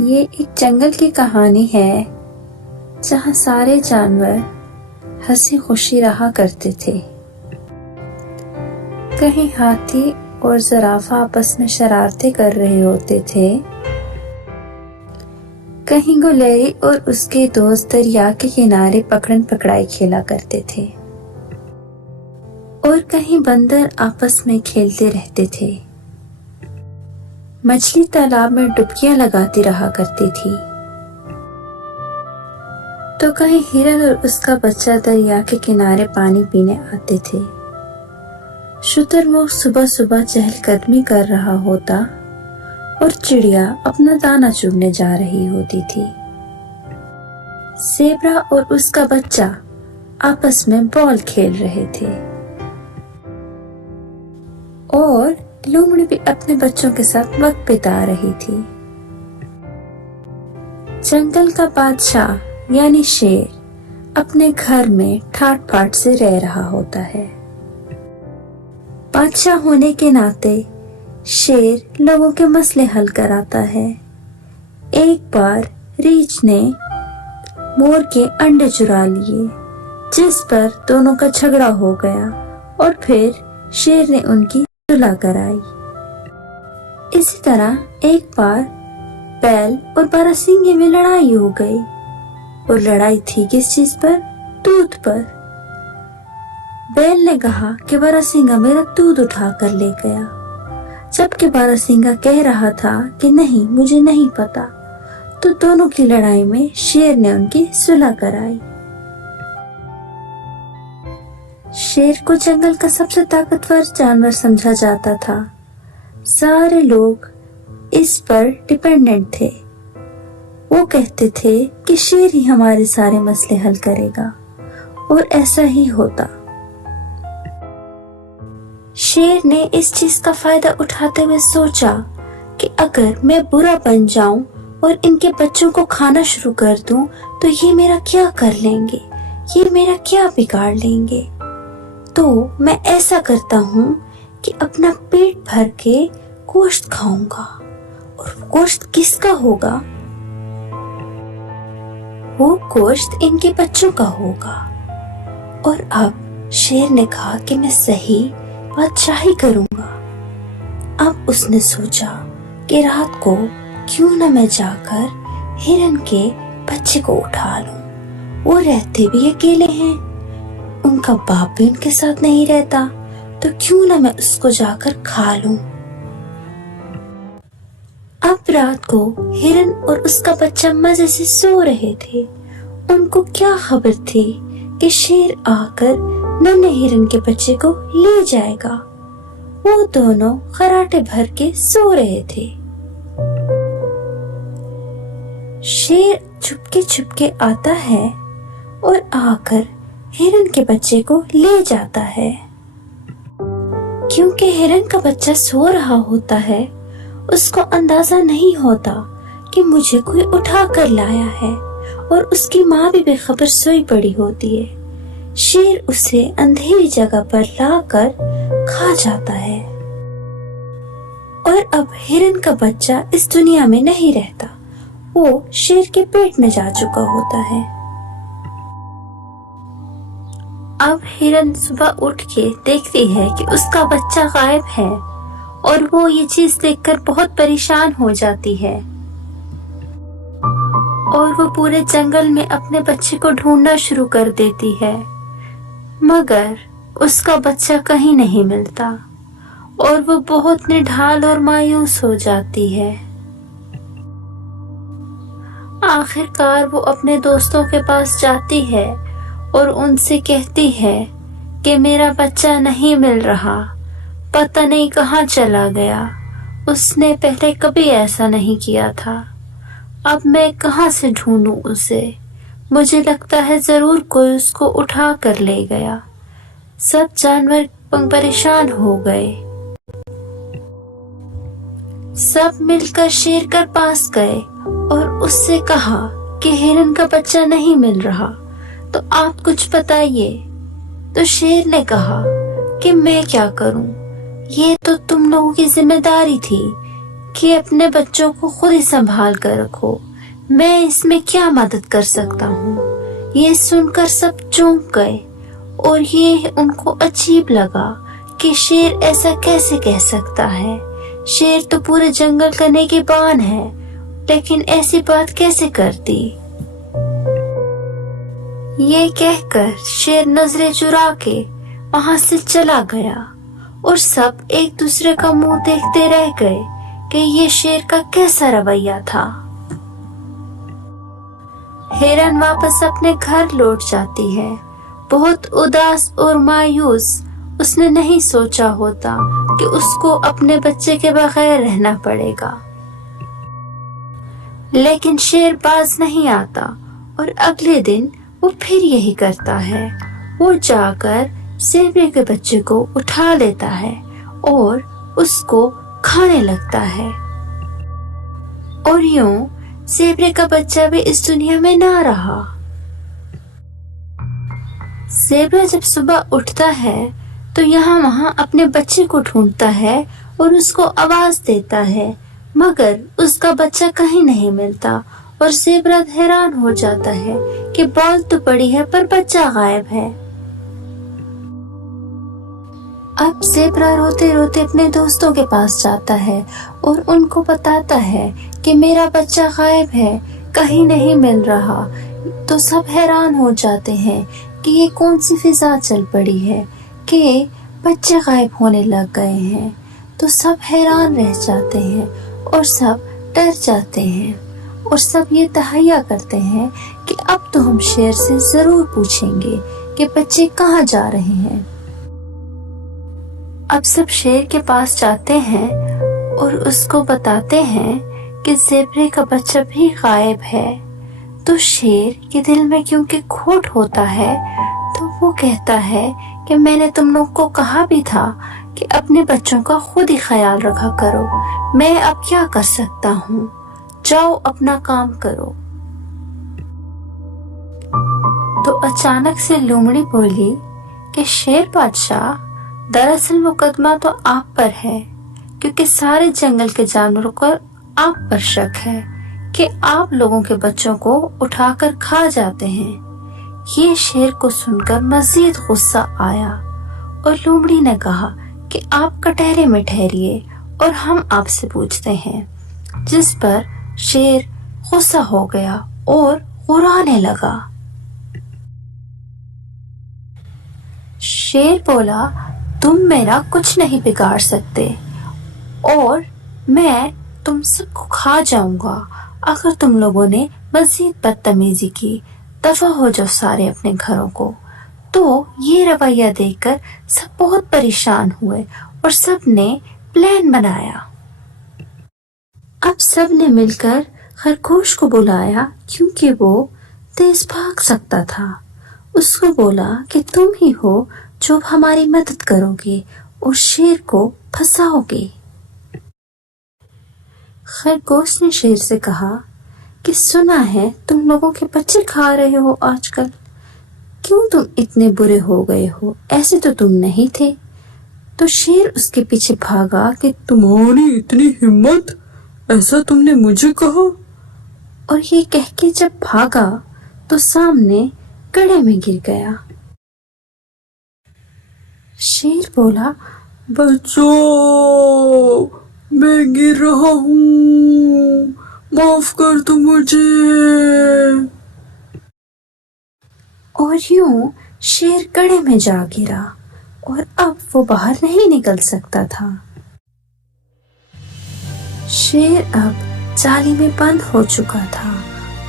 یہ ایک جنگل کی کہانی ہے جہاں سارے جانور ہنسی خوشی رہا کرتے تھے۔ کہیں ہاتھی اور زرافہ آپس میں شرارتیں کر رہے ہوتے تھے، کہیں گلیری اور اس کے دوست دریا کے کنارے پکڑن پکڑائی کھیلا کرتے تھے، اور کہیں بندر آپس میں کھیلتے رہتے تھے۔ مچھلی تالاب میں ڈبکیاں لگاتی رہا کرتی تھی، تو کہیں ہرن اور اس کا بچہ دریا کے کنارے پانی پینے آتے تھے۔ شتر مرغ صبح صبح چہل قدمی کر رہا ہوتا اور چڑیا اپنا دانہ چگنے جا رہی ہوتی تھی۔ زیبرا اور اس کا بچہ آپس میں بال کھیل رہے تھے، اور لومڑی بھی اپنے بچوں کے ساتھ وقت بتا رہی تھی۔ جنگل کا بادشاہ یعنی شیر اپنے گھر میں ٹھاٹ پھاٹ سے رہ رہا ہوتا ہے۔ بادشاہ ہونے کے ناطے شیر لوگوں کے مسئلے حل کراتا ہے۔ ایک بار ریچھ نے مور کے انڈے چرا لیے، جس پر دونوں کا جھگڑا ہو گیا اور پھر شیر نے ان کی صلح کرائی۔ اسی طرح ایک بار بیل اور باراسنگے میں لڑائی ہو گئی، اور لڑائی تھی کس چیز پر؟ دودھ پر۔ بیل نے کہا کہ باراسنگا میرا دودھ اٹھا کر لے گیا، جبکہ باراسنگا کہہ رہا تھا کہ نہیں، مجھے نہیں پتا۔ تو دونوں کی لڑائی میں شیر نے ان کی صلح کرائی۔ شیر کو جنگل کا سب سے طاقتور جانور سمجھا جاتا تھا۔ سارے لوگ اس پر ڈیپینڈنٹ تھے۔ وہ کہتے تھے کہ شیر ہی ہمارے سارے مسئلے حل کرے گا، اور ایسا ہی ہوتا۔ شیر نے اس چیز کا فائدہ اٹھاتے ہوئے سوچا کہ اگر میں برا بن جاؤں اور ان کے بچوں کو کھانا شروع کر دوں تو یہ میرا کیا کر لیں گے، یہ میرا کیا بگاڑ لیں گے۔ تو میں ایسا کرتا ہوں کہ اپنا پیٹ بھر کے گوشت کھاؤں گا، اور گوشت کس کا ہوگا؟ وہ گوشت ان کے بچوں کا ہوگا۔ اور اب شیر نے کہا کہ میں صحیح بادشاہی کروں گا۔ اب اس نے سوچا کہ رات کو کیوں نہ میں جا کر ہرن کے بچے کو اٹھا لوں۔ وہ رہتے بھی اکیلے ہیں، ان کا باپ بھی ان کے ساتھ نہیں رہتا، تو کیوں نہ میں اس کو جا کر کھا لوں۔ اب رات کو ہرن اور اس کا بچہ مزے سے سو رہے تھے۔ ان کو کیا خبر تھی کہ شیر آ کر ننھے ہرن کے بچے کو لے جائے گا۔ وہ دونوں خراٹے بھر کے سو رہے تھے۔ شیر چھپ کے آتا ہے اور آ کر ہرن کے بچے کو لے جاتا ہے۔ کیونکہ ہرن کا بچہ سو رہا ہوتا ہے، اس کو اندازہ نہیں ہوتا کہ مجھے کوئی اٹھا کر لایا ہے، اور اس کی ماں بھی بے خبر سوئی پڑی ہوتی ہے۔ شیر اسے اندھیری جگہ پر لا کر کھا جاتا ہے، اور اب ہرن کا بچہ اس دنیا میں نہیں رہتا، وہ شیر کے پیٹ میں جا چکا ہوتا ہے۔ اب ہرن صبح اٹھ کے دیکھتی ہے کہ اس کا بچہ غائب ہے، اور وہ یہ چیز دیکھ کر بہت پریشان ہو جاتی ہے، اور وہ پورے جنگل میں اپنے بچے کو ڈھونڈنا شروع کر دیتی ہے، مگر اس کا بچہ کہیں نہیں ملتا، اور وہ بہت نڈھال اور مایوس ہو جاتی ہے۔ آخر کار وہ اپنے دوستوں کے پاس جاتی ہے اور ان سے کہتی ہے کہ میرا بچہ نہیں مل رہا، پتہ نہیں کہاں چلا گیا، اس نے پہلے کبھی ایسا نہیں کیا تھا، اب میں کہاں سے ڈھونڈوں اسے؟ مجھے لگتا ہے ضرور کوئی اس کو اٹھا کر لے گیا۔ سب جانور پریشان ہو گئے۔ سب مل کر شیر کے پاس گئے اور اس سے کہا کہ ہرن کا بچہ نہیں مل رہا، تو آپ کچھ بتائیے۔ تو شیر نے کہا کہ میں کیا کروں، یہ تو تم لوگوں کی ذمہ داری تھی कि अपने बच्चों को खुद ही संभाल कर रखो, मैं इसमें क्या मदद कर सकता हूँ। ये सुनकर सब चौंक गए और ये उनको अजीब लगा कि शेर ऐसा कैसे कह सकता है। शेर तो पूरे जंगल का निगहबान है, लेकिन ऐसी बात कैसे कर दी। ये कहकर शेर नजरें चुरा के वहां से चला गया और सब एक दूसरे का मुंह देखते रह गए कि ये शेर का कैसा रवैया था। हिरन वापस अपने घर लौट जाती है, बहुत उदास और मायूस। उसने नहीं सोचा होता कि उसको अपने बच्चे के बगैर रहना पड़ेगा। लेकिन शेर बाज नहीं आता और अगले दिन वो फिर यही करता है। वो जाकर ज़ेबरे के बच्चे को उठा लेता है और उसको खाने लगता है। और यूं ज़ेबरे का बच्चा भी इस दुनिया में ना रहा। ज़ेबरा जब सुबह उठता है तो यहाँ वहाँ अपने बच्चे को ढूंढता है और उसको आवाज देता है, मगर उसका बच्चा कहीं नहीं मिलता और ज़ेबरा हैरान हो जाता है कि बॉल तो पड़ी है पर बच्चा गायब है। अब ज़ेबरा रोते रोते अपने दोस्तों के पास जाता है और उनको बताता है कि मेरा बच्चा गायब है, कहीं नहीं मिल रहा। तो सब हैरान हो जाते हैं कि ये कौन सी फिजा चल पड़ी है कि बच्चे गायब होने लग गए हैं। तो सब हैरान रह जाते हैं और सब डर जाते हैं और सब ये तहैया करते हैं कि अब तो हम शेर से जरूर पूछेंगे कि बच्चे कहाँ जा रहे हैं। अब सब शेर के पास जाते हैं और उसको बताते हैं कि ज़ेबरे का बच्चा भी गायब है। तो शेर के दिल में क्योंकि खोट होता है तो वो कहता है कि मैंने तुम लोग को कहा भी था कि अपने बच्चों का खुद ही ख्याल रखा करो, मैं अब क्या कर सकता हूँ, जाओ अपना काम करो। तो अचानक से लोमड़ी बोली कि शेर बादशाह, दरअसल मुकदमा तो आप पर है, क्योंकि सारे जंगल के जानवरों को आप पर शक है कि आप लोगों के बच्चों को उठाकर खा जाते हैं। ये शेर को सुनकर मजीद गुस्सा आया और लोमड़ी ने कहा कि आप कटहरे में ठहरिए और हम आपसे पूछते हैं। जिस पर शेर गुस्सा हो गया और गुर्राने लगा। शेर बोला, तुम मेरा कुछ नहीं बिगाड़ सकते और मैं तुम सबको खा जाऊंगा अगर तुम लोगों ने मजीद बदतमीजी की। दफा हो जाओ सारे अपने घरों को। तो ये रवैया देखकर सब बहुत परेशान हुए और सब ने प्लान बनाया। अब सब ने मिलकर खरगोश को बुलाया, क्योंकि वो तेज भाग सकता था। उसको बोला कि तुम ही हो जो हमारी मदद करोगे और शेर को फंसाओगे। खरगोश ने शेर से कहा कि सुना है तुम लोगों के बच्चे खा रहे हो आजकल, क्यों तुम इतने बुरे हो गए हो, ऐसे तो तुम नहीं थे। तो शेर उसके पीछे भागा कि तुम्हारी इतनी हिम्मत, ऐसा तुमने मुझे कहा। और ये कह के जब भागा तो सामने गड्ढे में गिर गया। शेर बोला, बच्चों, मैं गिर रहा हूँ, माफ कर दो मुझे। और यूं शेर गड्ढे में जा गिरा और अब वो बाहर नहीं निकल सकता था। शेर अब जाली में बंद हो चुका था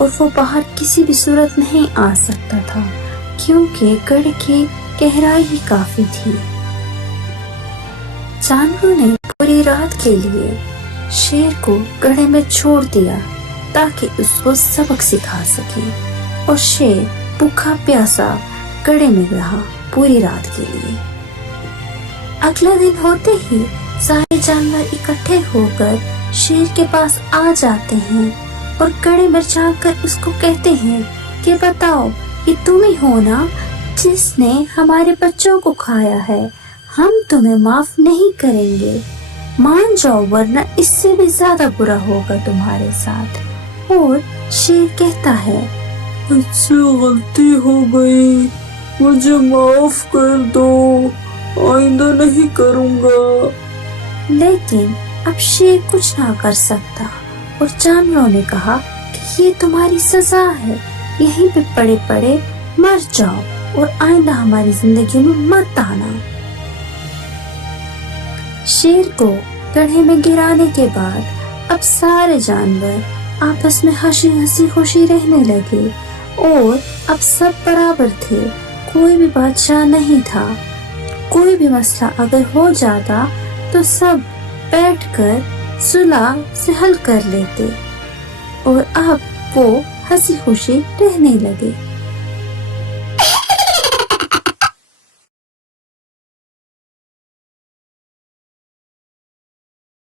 और वो बाहर किसी भी सूरत नहीं आ सकता था, क्योंकि गड्ढे की गहराई ही काफी थी। जानवरों ने पूरी रात के लिए शेर को गड्ढे में छोड़ दिया ताकि उसको सबक सिखा सके, और शेर भूखा प्यासा गड्ढे में रहा पूरी रात के लिए। अगला दिन होते ही सारे जानवर इकट्ठे होकर शेर के पास आ जाते हैं और गड्ढे में जाकर उसको कहते हैं कि बताओ, ये तुम ही हो ना जिसने हमारे बच्चों को खाया है, हम तुम्हें माफ नहीं करेंगे। मान जाओ वरना इससे भी ज्यादा बुरा होगा तुम्हारे साथ। और शेर कहता है, मुझसे गलती हो गई, मुझे माफ कर दो, आइंदा नहीं करूँगा। लेकिन अब शेर कुछ ना कर सकता और जानवरों ने कहा कि ये तुम्हारी सजा है, यहीं पे पड़े पड़े मर जाओ और आइंदा हमारी जिंदगी में मत आना। शेर को गड्ढे में गिराने के बाद अब सारे जानवर आपस में हंसी खुशी रहने लगे और अब सब बराबर थे, कोई भी बादशाह नहीं था। कोई भी मसला अगर हो जाता तो सब बैठकर सुलह से हल कर लेते और अब वो हंसी खुशी रहने लगे।